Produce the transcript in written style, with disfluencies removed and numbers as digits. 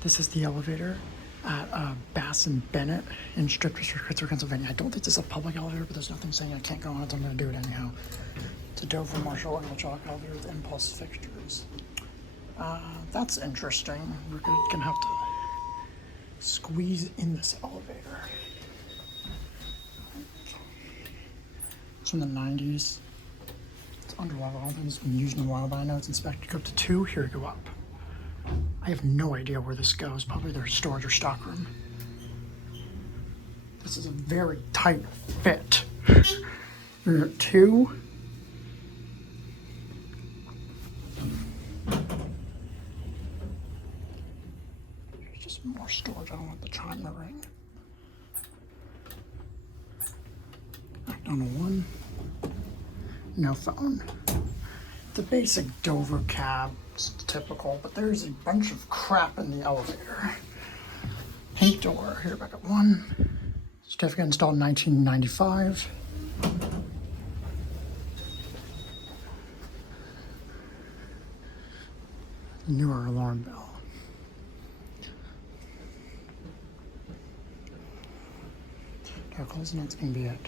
This is the elevator at Bass and Bennett in Pittsburgh, Pennsylvania. I don't think this is a public elevator, but there's nothing saying I can't go on it, so I'm going to do it anyhow. It's a Dover Marshall electronic elevator with impulse fixtures. That's interesting. We're going to have to squeeze in this elevator. It's from the 90s. It's underwater. I don't think it's been used in a while, but I know it's inspected. Go up to 2. Here we go up. I have no idea where this goes. Probably their storage or stock room. This is a very tight fit. We're at 2. There's just more storage. I don't want the chime to ring. Back down to 1. No phone. The basic Dover cab. It's typical, but there's a bunch of crap in the elevator. Pink door. Here, back at 1. Certificate installed in 1995. Newer alarm bell. Dark holes, and that's gonna be it.